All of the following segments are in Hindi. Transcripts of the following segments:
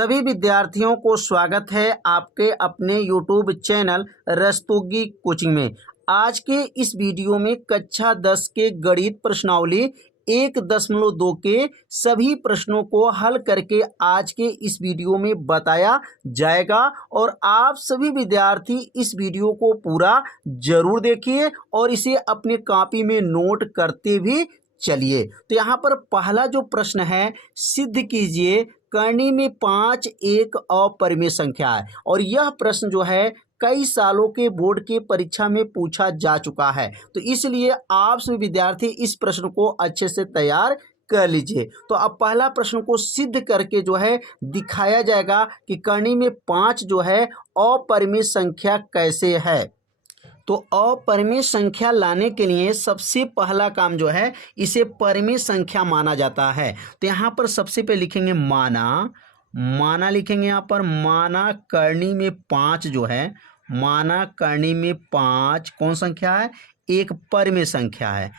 सभी विद्यार्थियों को स्वागत है आपके अपने YouTube चैनल रस्तोगी कोचिंग में। आज के इस वीडियो में कक्षा 10 के गणित प्रश्नावली 1.2 के सभी प्रश्नों को हल करके आज के इस वीडियो में बताया जाएगा और आप सभी विद्यार्थी इस वीडियो को पूरा जरूर देखिए और इसे अपने कॉपी में नोट करते भी चलिए। तो यहाँ पर पहला जो प्रश्न है, सिद्ध कीजिए करनी में 5 एक अपरिमेय संख्या है और यह प्रश्न जो है कई सालों के बोर्ड के परीक्षा में पूछा जा चुका है। तो इसलिए आप सभी विद्यार्थी इस प्रश्न को अच्छे से तैयार कर लीजिए। तो अब पहला प्रश्न को सिद्ध करके जो है दिखाया जाएगा कि करनी में 5 जो है अपरिमेय संख्या कैसे है। तो अपरिमेय संख्या लाने के लिए सबसे पहला काम जो है इसे परिमेय संख्या माना जाता है। तो यहाँ पर सबसे पहले लिखेंगे माना लिखेंगे यहाँ पर माना करनी में 5 जो है, माना करनी में 5 कौन संख्या है, एक परिमेय संख्या है।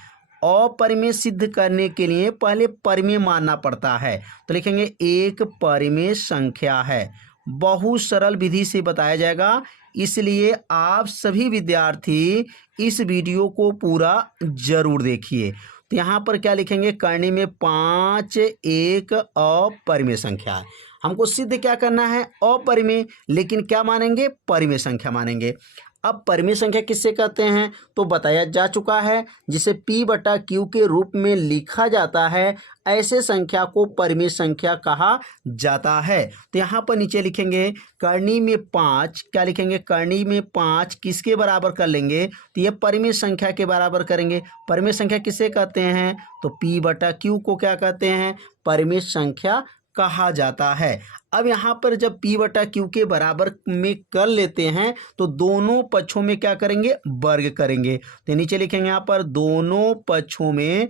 अपरिमेय सिद्ध करने के लिए पहले परिमेय मानना पड़ता है। तो लिखेंगे एक परिमेय संख्या है। बहुत सरल विधि से बताया जाएगा, इसलिए आप सभी विद्यार्थी इस वीडियो को पूरा जरूर देखिए। तो यहाँ पर क्या लिखेंगे, करनी में 5 एक अपरिमेय संख्या है। हमको सिद्ध क्या करना है, अपरिमेय, लेकिन क्या मानेंगे, परिमेय संख्या मानेंगे। अब परिमेय संख्या किससे कहते हैं तो बताया जा चुका है, जिसे P/Q के रूप में लिखा जाता है, ऐसे संख्या को परिमेय संख्या कहा जाता है। तो यहाँ पर नीचे लिखेंगे करनी में 5, क्या लिखेंगे, करनी में 5 किसके बराबर कर लेंगे, तो ये परिमेय संख्या के बराबर करेंगे। परिमेय संख्या किसे कहते हैं तो P/Q को क्या कहते हैं, परिमेय संख्या कहा जाता है। अब यहाँ पर जब P/Q के बराबर में कर लेते हैं तो दोनों पक्षों में क्या करेंगे, वर्ग करेंगे। तो नीचे लिखेंगे यहाँ पर दोनों पक्षों में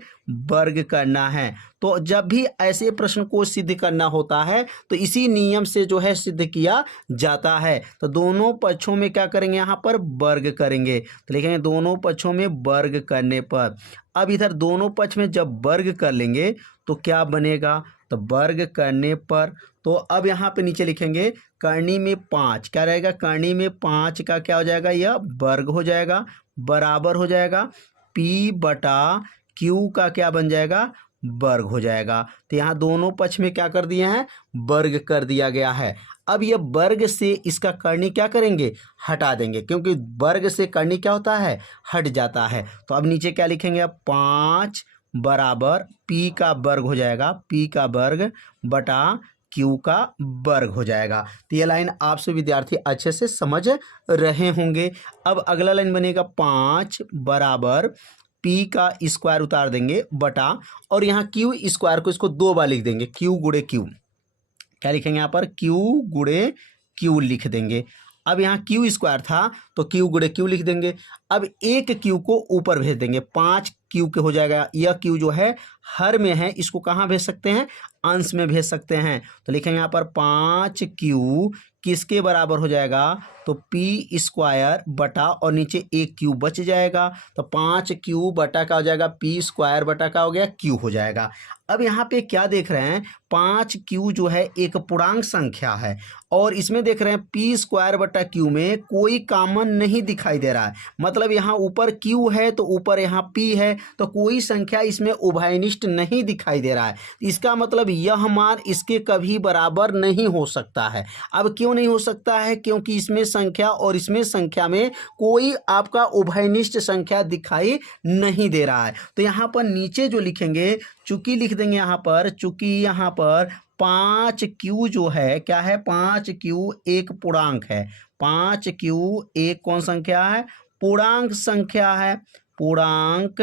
वर्ग करना है। तो जब भी ऐसे प्रश्न को सिद्ध करना होता है तो इसी नियम से जो है सिद्ध किया जाता है। तो दोनों पक्षों में क्या करेंगे, यहाँ पर वर्ग करेंगे। तो लिखेंगे दोनों पक्षों में वर्ग करने पर, अब इधर दोनों पक्ष में जब वर्ग कर लेंगे तो क्या बनेगा, तो वर्ग करने पर, तो अब यहाँ पे नीचे लिखेंगे करनी में 5 क्या रहेगा, करनी में 5 का क्या हो जाएगा, यह वर्ग हो जाएगा, बराबर हो जाएगा P/Q का क्या बन जाएगा, वर्ग हो जाएगा। तो यहाँ दोनों पक्ष में क्या कर दिए हैं, वर्ग कर दिया गया है। अब ये वर्ग से इसका करनी क्या करेंगे, हटा देंगे, क्योंकि वर्ग से करनी क्या होता है, हट जाता है। तो अब नीचे क्या लिखेंगे, अब 5 बराबर P का वर्ग हो जाएगा, P का वर्ग बटा Q का वर्ग हो जाएगा। तो ये लाइन आप सभी विद्यार्थी अच्छे से समझ रहे होंगे। अब अगला लाइन बनेगा 5 बराबर P का स्क्वायर उतार देंगे बटा, और यहाँ Q स्क्वायर को इसको 2 बार लिख देंगे, Q गुणे Q, क्या लिखेंगे यहाँ पर, Q गुणे Q लिख देंगे। अब यहाँ Q स्क्वायर था तो Q गुणे Q लिख देंगे। अब एक Q को ऊपर भेज देंगे, 5 Q के हो जाएगा। यह Q जो है हर में है, इसको कहाँ भेज सकते हैं, अंश में भेज सकते हैं। तो लिखेंगे यहाँ पर 5Q किसके बराबर हो जाएगा, तो P स्क्वायर बटा, और नीचे एक Q बच जाएगा, तो 5Q बटा का हो जाएगा P स्क्वायर बटा का हो गया Q हो जाएगा। अब यहाँ पे क्या देख रहे हैं, 5Q जो है एक पूर्णांक संख्या है और इसमें देख रहे हैं P स्क्वायर बटा Q में कोई कॉमन नहीं दिखाई दे रहा है। मतलब यहाँ ऊपर Q है तो ऊपर यहाँ P है, तो कोई संख्या इसमें उभयनिष्ठ नहीं दिखाई दे रहा है। इसका मतलब यह मान इसके कभी बराबर नहीं हो सकता है। अब क्यों नहीं हो सकता है, क्योंकि इसमें संख्या और इसमें संख्या में कोई आपका उभयनिष्ठ संख्या दिखाई नहीं दे रहा है। तो यहाँ पर नीचे जो लिखेंगे, चूंकि लिख देंगे यहाँ पर, चूंकि यहाँ पर 5Q जो है क्या है, 5Q एक पूर्णांक है, 5Q एक कौन संख्या है, पूर्णांक संख्या है, पूर्णांक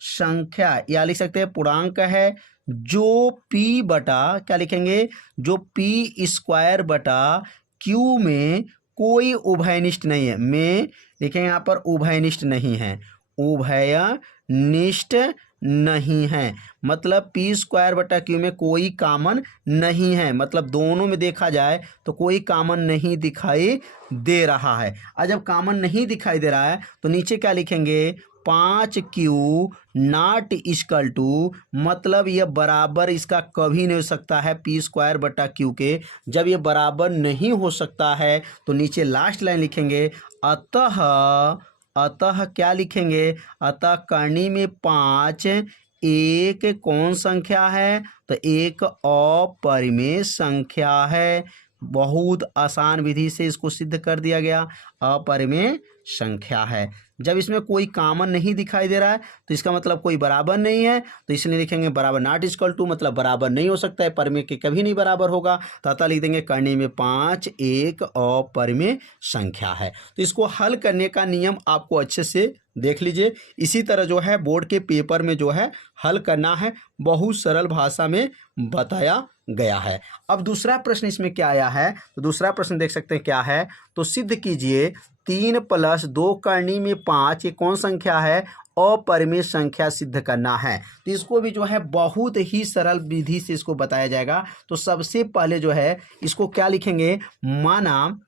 संख्या, या लिख सकते हैं पूर्णांक है, जो P बटा क्या लिखेंगे, जो P स्क्वायर बटा Q में कोई उभयनिष्ठ नहीं है, में लिखेंगे यहाँ पर उभयनिष्ठ नहीं है, उभयनिष्ठ नहीं है, मतलब P स्क्वायर बटा Q में कोई कॉमन नहीं है, मतलब दोनों में देखा जाए तो कोई कॉमन नहीं दिखाई दे रहा है। और जब कॉमन नहीं दिखाई दे रहा है तो नीचे क्या लिखेंगे, 5Q नॉट इक्वल टू, मतलब ये बराबर इसका कभी नहीं हो सकता है P² बटा Q के। जब ये बराबर नहीं हो सकता है तो नीचे लास्ट लाइन लिखेंगे, अतः अतः क्या लिखेंगे, अतः करनी में 5 एक कौन संख्या है, तो एक अपरिमेय संख्या है। बहुत आसान विधि से इसको सिद्ध कर दिया गया, अपरिमेय संख्या है। जब इसमें कोई कॉमन नहीं दिखाई दे रहा है तो इसका मतलब कोई बराबर नहीं है, तो इसलिए लिखेंगे बराबर नॉट इक्वल टू, मतलब बराबर नहीं हो सकता है, परिमेय के कभी नहीं बराबर होगा, तो अतः लिख देंगे करनी में 5 एक अपरिमेय संख्या है। तो इसको हल करने का नियम आपको अच्छे से देख लीजिए। इसी तरह जो है बोर्ड के पेपर में जो है हल करना है, बहुत सरल भाषा में बताया गया है। अब दूसरा प्रश्न इसमें क्या आया है, तो दूसरा प्रश्न देख सकते हैं क्या है, तो सिद्ध कीजिए 3 + 2 करनी में 5 ये कौन संख्या है, अपरिमेय संख्या सिद्ध करना है। तो इसको भी जो है बहुत ही सरल विधि से इसको बताया जाएगा। तो सबसे पहले जो है इसको क्या लिखेंगे, माना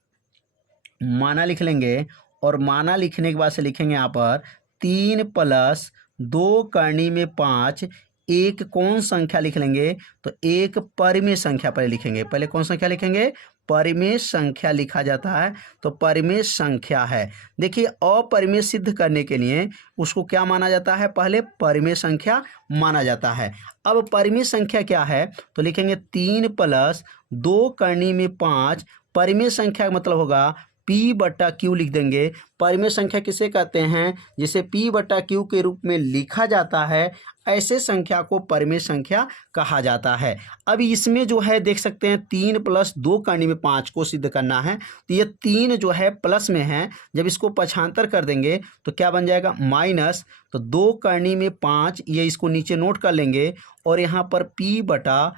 लिख लेंगे, और माना लिखने के बाद से लिखेंगे यहाँ पर 3 + 2 करनी में 5 एक कौन संख्या लिख लेंगे, तो एक परिमेय संख्या पहले लिखेंगे। पहले कौन संख्या लिखेंगे, परिमेय संख्या लिखा जाता है, तो परिमेय संख्या है। देखिए अपरिमेय सिद्ध करने के लिए उसको क्या माना जाता है, पहले परिमेय संख्या माना जाता है। अब परिमेय संख्या क्या है, तो लिखेंगे 3 + 2 करनी में 5, परिमेय संख्या मतलब होगा P/Q लिख देंगे। परिमेय संख्या किसे कहते हैं, जिसे P/Q के रूप में लिखा जाता है, ऐसे संख्या को परिमेय संख्या कहा जाता है। अब इसमें जो है देख सकते हैं 3 + 2 करनी में 5 को सिद्ध करना है, तो ये 3 जो है प्लस में है, जब इसको पक्षांतर कर देंगे तो क्या बन जाएगा माइनस, तो 2 करनी में 5 ये इसको नीचे नोट कर लेंगे, और यहाँ पर P/Q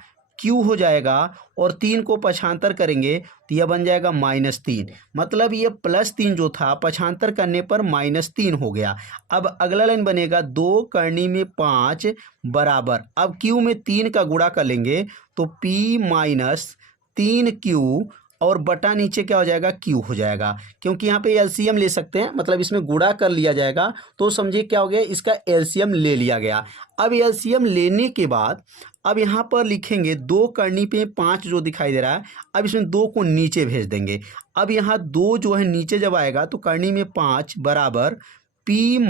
हो जाएगा, और 3 को पक्षांतर करेंगे तो यह बन जाएगा -3, मतलब ये +3 जो था पक्षांतर करने पर -3 हो गया। अब अगला लाइन बनेगा 2 करनी में 5 बराबर, अब Q में 3 का गुणा कर लेंगे तो P - 3Q, और बटा नीचे क्या हो जाएगा, Q हो जाएगा, क्योंकि यहाँ पे एलसीएम ले सकते हैं, मतलब इसमें गुणा कर लिया जाएगा, तो समझिए क्या हो गया, इसका एलसीएम ले लिया गया। अब एलसीएम लेने के बाद अब यहाँ पर लिखेंगे 2 करनी पे 5 जो दिखाई दे रहा है, अब इसमें 2 को नीचे भेज देंगे। अब यहाँ 2 जो है नीचे जब आएगा तो करनी में 5 बराबर P -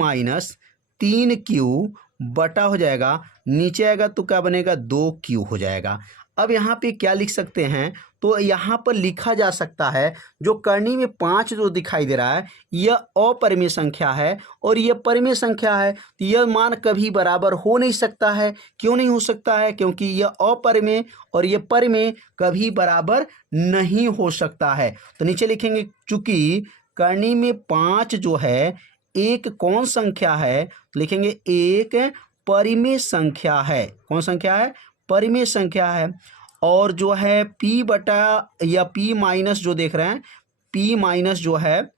3Q बटा हो जाएगा, नीचे आएगा तो क्या बनेगा 2Q हो जाएगा। अब यहाँ पे क्या लिख सकते हैं, तो यहाँ पर लिखा जा सकता है जो करनी में 5 जो दिखाई दे रहा है यह अपरिमेय संख्या है और यह परिमेय संख्या है, तो यह मान कभी बराबर हो नहीं सकता है। क्यों नहीं हो सकता है, क्योंकि यह अपरिमेय और यह परिमेय कभी बराबर नहीं हो सकता है। तो नीचे लिखेंगे चूंकि करनी में 5 जो है एक कौन संख्या है, तो लिखेंगे एक परिमेय संख्या है। कौन संख्या है, परिमेय संख्या है। और जो है P जो देख रहे हैं P जो है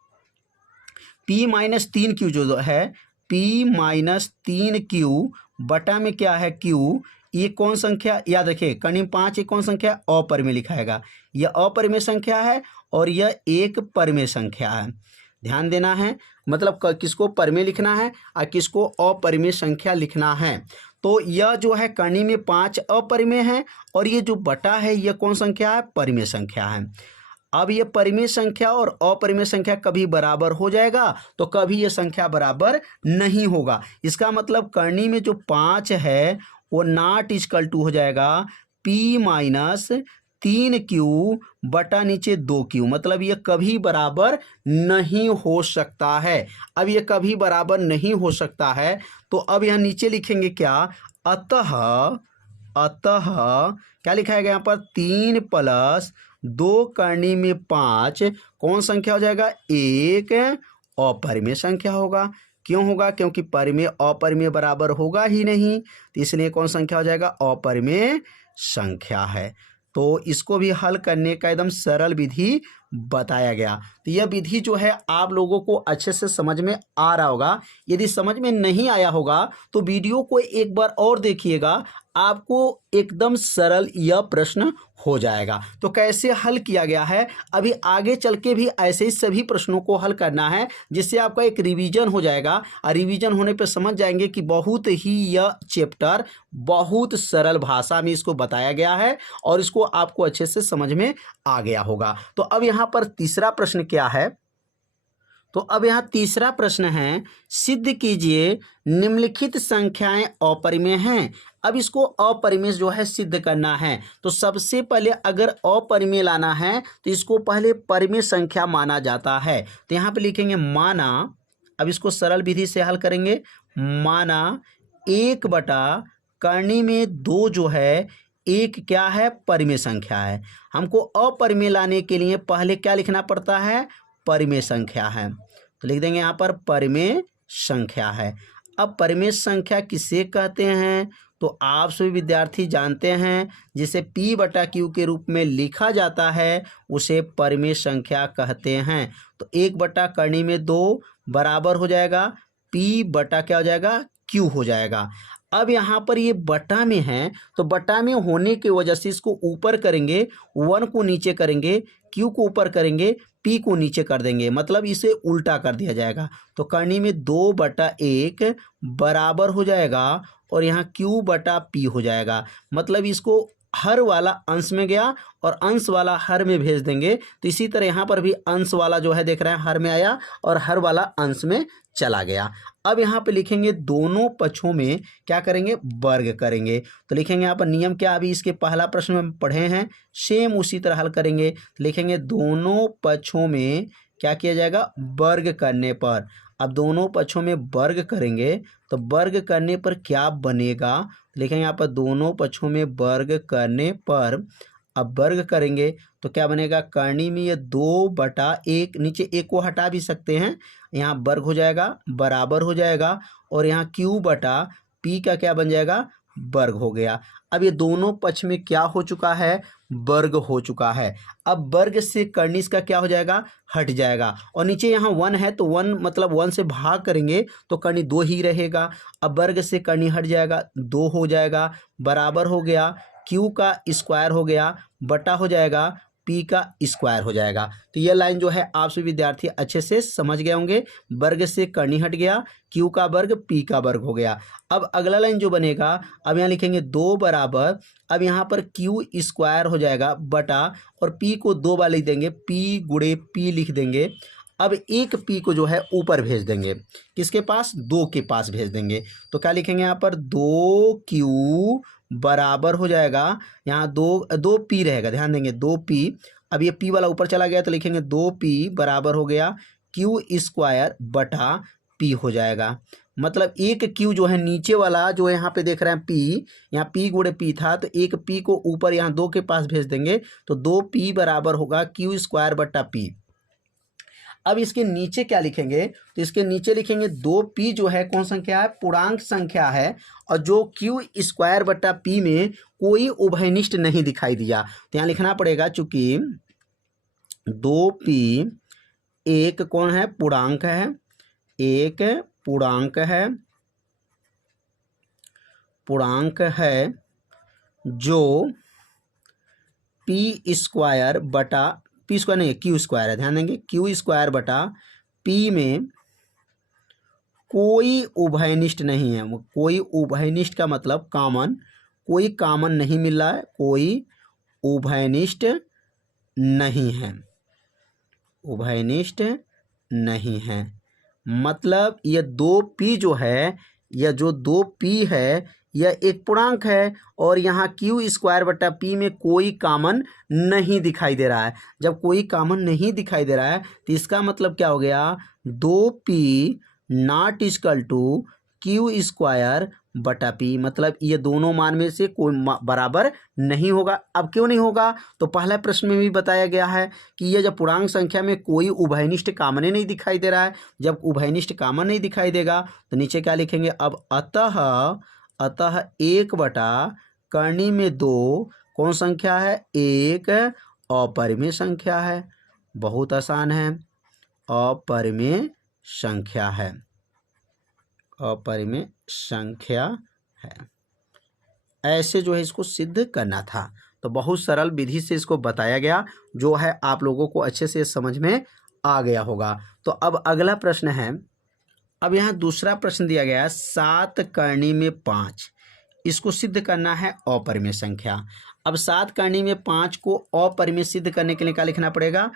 P-3Q जो है P-3Q बटा में क्या है Q, ये कौन संख्या, याद रखिए करनी 5 एक कौन संख्या, अपरिमेय लिखाएगा, यह अपरिमेय संख्या है और यह एक परिमेय संख्या है। ध्यान देना है, मतलब किसको परिमेय लिखना है और किसको अपरिमेय संख्या लिखना है। तो यह जो है करनी में 5 अपरिमेय है और ये जो बटा है यह कौन संख्या है, परिमेय संख्या है। अब ये परिमेय संख्या और अपरिमेय संख्या कभी बराबर हो जाएगा तो कभी ये संख्या बराबर नहीं होगा। इसका मतलब करनी में जो 5 है वो नॉट इक्वल टू हो जाएगा P-3Q बटा नीचे 2Q, मतलब ये कभी बराबर नहीं हो सकता है। अब ये कभी बराबर नहीं हो सकता है तो अब यहाँ नीचे लिखेंगे क्या, अतः क्या लिखा है यहाँ पर 3 + 2 करनी में 5 कौन संख्या हो जाएगा, एक अपरिमेय संख्या होगा। क्यों होगा, क्योंकि परिमेय अपरिमेय बराबर होगा ही नहीं, तो इसलिए कौन संख्या हो जाएगा, अपरिमेय संख्या है। तो इसको भी हल करने का एकदम सरल विधि बताया गया। तो यह विधि जो है आप लोगों को अच्छे से समझ में आ रहा होगा। यदि समझ में नहीं आया होगा तो वीडियो को एक बार और देखिएगा, आपको एकदम सरल यह प्रश्न हो जाएगा। तो कैसे हल किया गया है, अभी आगे चल के भी ऐसे ही सभी प्रश्नों को हल करना है, जिससे आपका एक रिवीजन हो जाएगा और रिवीजन होने पे समझ जाएंगे कि बहुत ही यह चैप्टर बहुत सरल भाषा में इसको बताया गया है और इसको आपको अच्छे से समझ में आ गया होगा। तो अब यहाँ पर तीसरा प्रश्न क्या है, तो अब यहाँ तीसरा प्रश्न है, सिद्ध कीजिए निम्नलिखित संख्याएं अपरिमेय हैं। अब इसको अपरिमेय जो है सिद्ध करना है, तो सबसे पहले अगर अपरिमेय लाना है तो इसको पहले परिमेय संख्या माना जाता है। तो यहाँ पे लिखेंगे माना, अब इसको सरल विधि से हल करेंगे, माना 1/2 जो है एक क्या है, परिमेय संख्या है। हमको अपरिमेय लाने के लिए पहले क्या लिखना पड़ता है, परिमेय संख्या है। तो लिख देंगे यहाँ पर परिमेय संख्या है। अब परिमेय संख्या किसे कहते हैं, तो आप सभी विद्यार्थी जानते हैं, जिसे P/Q के रूप में लिखा जाता है उसे परिमेय संख्या कहते हैं। तो 1/2 बराबर हो जाएगा P/ क्या हो जाएगा, Q हो जाएगा। अब यहाँ पर ये बटा में है, तो बटा में होने की वजह से इसको ऊपर करेंगे, 1 को नीचे करेंगे, Q को ऊपर करेंगे, P को नीचे कर देंगे, मतलब इसे उल्टा कर दिया जाएगा। तो करनी में 2/1 बराबर हो जाएगा और यहाँ Q/P हो जाएगा। मतलब इसको हर वाला अंश में गया और अंश वाला हर में भेज देंगे। तो इसी तरह यहाँ पर भी अंश वाला जो है देख रहे हैं हर में आया और हर वाला अंश में चला गया। अब यहाँ पे लिखेंगे दोनों पक्षों में क्या करेंगे, वर्ग करेंगे। तो लिखेंगे यहाँ पर नियम क्या, अभी इसके पहला प्रश्न में पढ़े हैं, सेम उसी तरह हल करेंगे। तो लिखेंगे दोनों पक्षों में क्या किया जाएगा, वर्ग करने पर। अब दोनों पक्षों में वर्ग करेंगे तो वर्ग करने पर क्या बनेगा, लिखेंगे यहाँ पर दोनों पक्षों में वर्ग करने पर, अब वर्ग करेंगे तो क्या बनेगा, करनी में ये 2/1, नीचे 1 को हटा भी सकते हैं, यहाँ वर्ग हो जाएगा बराबर हो जाएगा और यहाँ Q/P का क्या बन जाएगा, वर्ग हो गया। अब ये दोनों पक्ष में क्या हो चुका है, वर्ग हो चुका है। अब वर्ग से करनी का क्या हो जाएगा, हट जाएगा और नीचे यहाँ 1 है तो 1 मतलब 1 से भाग करेंगे तो करनी 2 ही रहेगा। अब वर्ग से करनी हट जाएगा, 2 हो जाएगा, बराबर हो गया, Q का स्क्वायर हो गया, बटा हो जाएगा P का स्क्वायर हो जाएगा। तो ये लाइन जो है आप सभी विद्यार्थी अच्छे से समझ गए होंगे, वर्ग से करनी हट गया, Q का वर्ग P का वर्ग हो गया। अब अगला लाइन जो बनेगा, अब यहाँ लिखेंगे 2 बराबर, अब यहाँ पर Q स्क्वायर हो जाएगा बटा और P को 2 बार लिख देंगे, P/P लिख देंगे। अब एक P को जो है ऊपर भेज देंगे, किसके पास, 2 के पास भेज देंगे। तो क्या लिखेंगे यहाँ पर 2Q बराबर हो जाएगा, यहाँ 2P रहेगा, ध्यान देंगे 2P। अब ये P वाला ऊपर चला गया तो लिखेंगे 2P बराबर हो गया Q स्क्वायर बटा P हो जाएगा। मतलब एक Q जो है नीचे वाला जो यहाँ पे देख रहे हैं P, यहाँ P/P था तो एक P को ऊपर यहाँ 2 के पास भेज देंगे तो 2P बराबर होगा Q स्क्वायर बटा P। अब इसके नीचे क्या लिखेंगे, तो इसके नीचे लिखेंगे 2P जो है कौन संख्या है, पूर्णांक संख्या है और जो Q स्क्वायर बटा P में कोई उभयनिष्ठ नहीं दिखाई दिया। तो यहाँ लिखना पड़ेगा, चूंकि 2P एक कौन है, पूर्णांक है, एक पूर्णांक है, पूर्णांक है जो P स्क्वायर बटा, P स्क्वायर नहीं Q स्क्वायर है, ध्यान देंगे Q स्क्वायर बटा P में कोई उभयनिष्ठ नहीं है। कोई उभयनिष्ठ का मतलब कॉमन, कोई कॉमन नहीं मिल रहा है, कोई उभयनिष्ठ नहीं है, उभयनिष्ठ नहीं है। मतलब ये 2P जो है, यह जो 2P है यह एक पूर्णांक है और यहाँ Q स्क्वायर बटा P में कोई कॉमन नहीं दिखाई दे रहा है। जब कोई कॉमन नहीं दिखाई दे रहा है तो इसका मतलब क्या हो गया, 2P not equal to Q square बटा P, मतलब ये दोनों मान में से कोई बराबर नहीं होगा। अब क्यों नहीं होगा, तो पहला प्रश्न में भी बताया गया है कि ये जब पूर्णांक संख्या में कोई उभयनिष्ठ कॉमन नहीं दिखाई दे रहा है, जब उभयनिष्ठ कॉमन नहीं दिखाई देगा तो नीचे क्या लिखेंगे, अब अतः 1/, करनी में 2 कौन संख्या है, एक अपरिमेय संख्या है। बहुत आसान है, अपरिमेय संख्या है, अपरिमेय संख्या है। ऐसे जो है इसको सिद्ध करना था। तो बहुत सरल विधि से इसको बताया गया, जो है आप लोगों को अच्छे से समझ में आ गया होगा। तो अब अगला प्रश्न है, अब यहाँ दूसरा प्रश्न दिया गया है 7 करनी में 5, इसको सिद्ध करना है अपरिमेय संख्या। अब 7 करनी में 5 को अपरिमेय सिद्ध करने के लिए क्या लिखना पड़ेगा,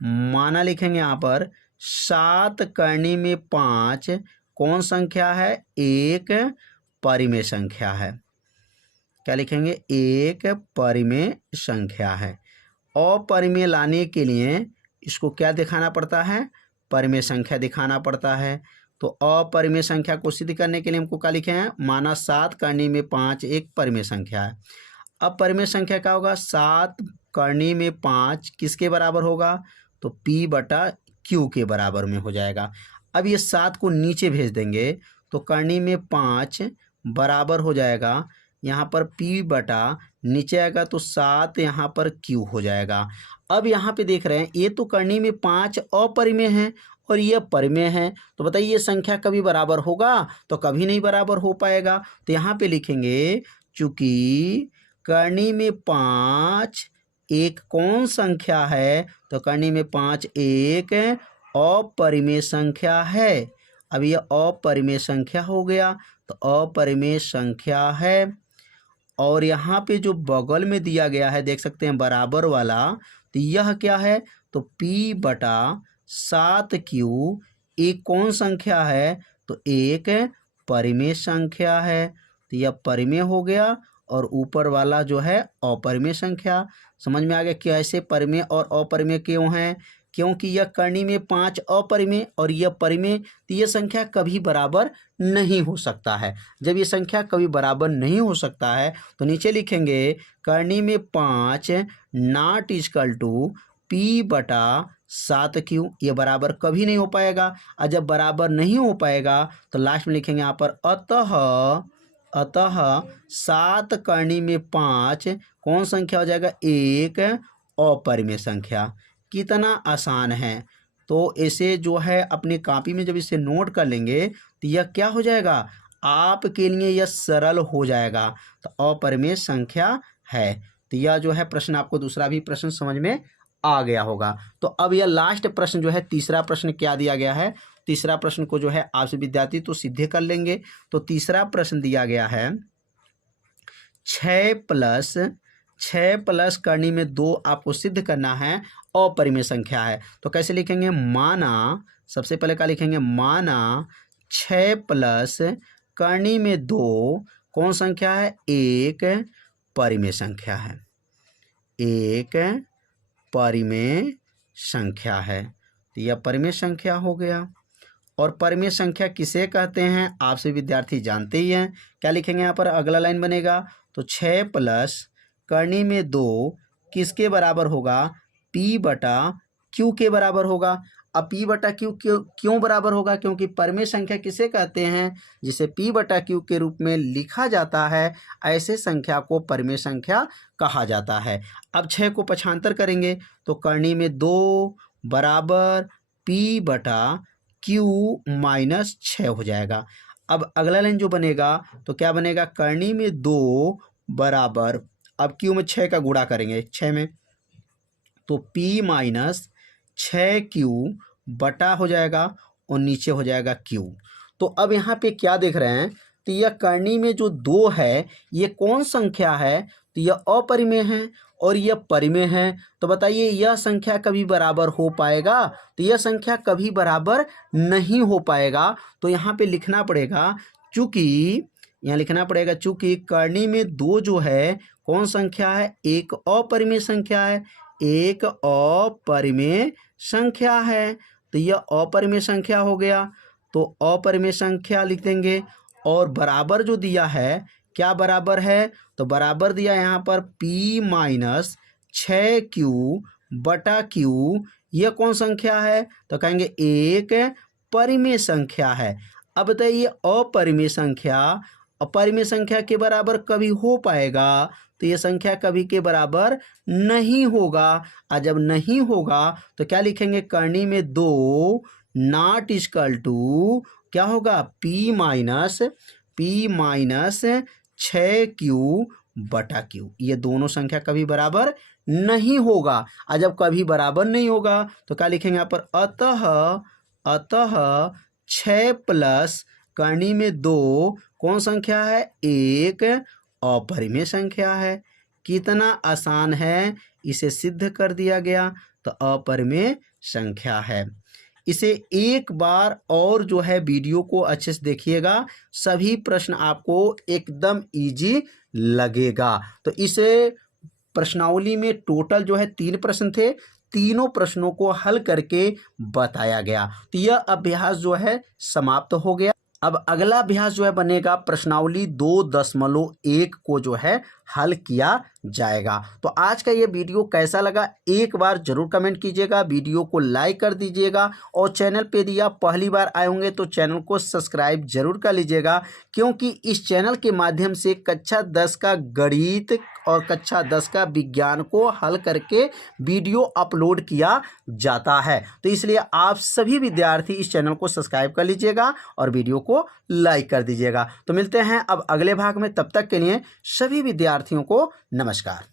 माना लिखेंगे यहाँ पर 7 करनी में 5 कौन संख्या है, एक परिमेय संख्या है। क्या लिखेंगे, एक परिमेय संख्या है। अपरिमेय लाने के लिए इसको क्या दिखाना पड़ता है, परिमेय संख्या दिखाना पड़ता है। तो अपरिमेय संख्या को सिद्ध करने के लिए हमको क्या लिखे हैं, माना 7 करनी में 5 एक परिमेय संख्या है। अब परिमेय संख्या क्या होगा, 7 करनी में 5 किसके बराबर होगा, तो P बटा Q के बराबर में हो जाएगा। अब ये 7 को नीचे भेज देंगे तो करनी में 5 बराबर हो जाएगा, यहाँ पर P बटा नीचे आएगा तो 7 यहाँ पर Q हो जाएगा। अब यहाँ पे देख रहे हैं ये तो करनी में 5 अपरिमेय है और ये परिमेय है, तो बताइए ये संख्या कभी बराबर होगा, तो कभी नहीं बराबर हो पाएगा। तो यहाँ पे लिखेंगे चूंकि करनी में 5 एक कौन संख्या है, तो करनी में 5 एक अपरिमेय संख्या है। अब ये अपरिमेय संख्या हो गया, तो अपरिमेय संख्या है। और यहाँ पे जो बगल में दिया गया है देख सकते हैं बराबर वाला, तो यह क्या है, तो P बटा 7Q एक कौन संख्या है, तो एक परिमेय संख्या है। तो यह परिमेय हो गया और ऊपर वाला जो है अपरिमेय संख्या। समझ में आ गया कैसे परिमेय और अपरिमेय क्यों है, क्योंकि यह करनी में 5 अपरिमेय और यह परिमेय, तो यह संख्या कभी बराबर नहीं हो सकता है। जब ये संख्या कभी बराबर नहीं हो सकता है तो नीचे लिखेंगे करनी में 5 नॉट इक्वल टू P बटा 7Q, ये बराबर कभी नहीं हो पाएगा। और जब बराबर नहीं हो पाएगा तो लास्ट में लिखेंगे यहाँ पर अतः 7 करनी में 5 कौन संख्या हो जाएगा, एक अपरिमेय संख्या। कितना आसान है। तो इसे जो है अपनी कॉपी में जब इसे नोट कर लेंगे तो यह क्या हो जाएगा, आपके लिए यह सरल हो जाएगा। तो अपरिमेय संख्या है। तो यह जो है प्रश्न आपको दूसरा भी प्रश्न समझ में आ गया होगा। तो अब यह लास्ट प्रश्न जो है तीसरा प्रश्न क्या दिया गया है, तीसरा प्रश्न को जो है आपसे विद्यार्थी तो सीधे कर लेंगे। तो तीसरा प्रश्न दिया गया है 6 प्लस करनी में 2 आपको सिद्ध करना है अपरिमेय संख्या है। तो कैसे लिखेंगे, माना सबसे पहले क्या लिखेंगे, माना 6 प्लस करनी में 2 कौन संख्या है, एक परिमेय संख्या है, एक परिमेय संख्या है। तो यह परिमेय संख्या हो गया। और परिमेय संख्या किसे कहते हैं आपसे विद्यार्थी जानते ही हैं। क्या लिखेंगे यहाँ पर, अगला लाइन बनेगा तो 6 प्लस करनी में 2 किसके बराबर होगा, P बटा Q के बराबर होगा। अब P बटा Q क्यों बराबर होगा, क्योंकि परिमेय संख्या किसे कहते हैं, जिसे P बटा Q के रूप में लिखा जाता है, ऐसे संख्या को परिमेय संख्या कहा जाता है। अब 6 को पक्षांतर करेंगे तो करनी में 2 बराबर P बटा Q माइनस 6 हो जाएगा। अब अगला लाइन जो बनेगा तो क्या बनेगा, करनी में 2 बराबर, अब Q में 6 का गुणा करेंगे 6 में, तो P माइनस 6Q बटा हो जाएगा और नीचे हो जाएगा Q। तो अब यहाँ पे क्या देख रहे हैं, तो यह करनी में जो 2 है ये कौन संख्या है, तो यह अपरिमेय है और यह परिमेय है। तो बताइए यह संख्या कभी बराबर हो पाएगा, तो यह संख्या कभी बराबर नहीं हो पाएगा। तो यहाँ पे लिखना पड़ेगा चूंकि करनी में 2 जो है कौन संख्या है, एक अपरिमेय संख्या है, एक अपरिमेय संख्या है। तो यह अपरिमेय संख्या हो गया। तो अपरिमेय संख्या लिख देंगे और बराबर जो दिया है, क्या बराबर है, तो बराबर दिया यहाँ पर P माइनस 6Q बटा Q, यह कौन संख्या है, तो कहेंगे एक परिमेय संख्या है। अब बताइए अपरिमेय संख्या के बराबर कभी हो पाएगा, तो यह संख्या कभी के बराबर नहीं होगा। और जब नहीं होगा तो क्या लिखेंगे, करनी में 2 नॉट इक्वल टू क्या होगा, P minus P minus 6Q बटा Q। ये दोनों संख्या कभी बराबर नहीं होगा। और जब कभी बराबर नहीं होगा तो क्या लिखेंगे यहाँ पर, अतः 6 प्लस करनी में 2 कौन संख्या है, 1 अपरिमेय संख्या है। कितना आसान है, इसे सिद्ध कर दिया गया, तो अपरिमेय संख्या है। इसे एक बार और जो है वीडियो को अच्छे से देखिएगा, सभी प्रश्न आपको एकदम इजी लगेगा। तो इसे प्रश्नावली में टोटल जो है 3 प्रश्न थे, तीनों प्रश्नों को हल करके बताया गया। तो यह अभ्यास जो है समाप्त हो गया। अब अगला अभ्यास जो है बनेगा प्रश्नावली 2.1 को जो है हल किया जाएगा। तो आज का ये वीडियो कैसा लगा एक बार जरूर कमेंट कीजिएगा, वीडियो को लाइक कर दीजिएगा और चैनल पे यदि आप पहली बार आए होंगे तो चैनल को सब्सक्राइब जरूर कर लीजिएगा, क्योंकि इस चैनल के माध्यम से कक्षा 10 का गणित और कक्षा 10 का विज्ञान को हल करके वीडियो अपलोड किया जाता है। तो इसलिए आप सभी विद्यार्थी इस चैनल को सब्सक्राइब कर लीजिएगा और वीडियो को लाइक कर दीजिएगा। तो मिलते हैं अब अगले भाग में, तब तक के लिए सभी विद्यार्थियों को नमस्कार।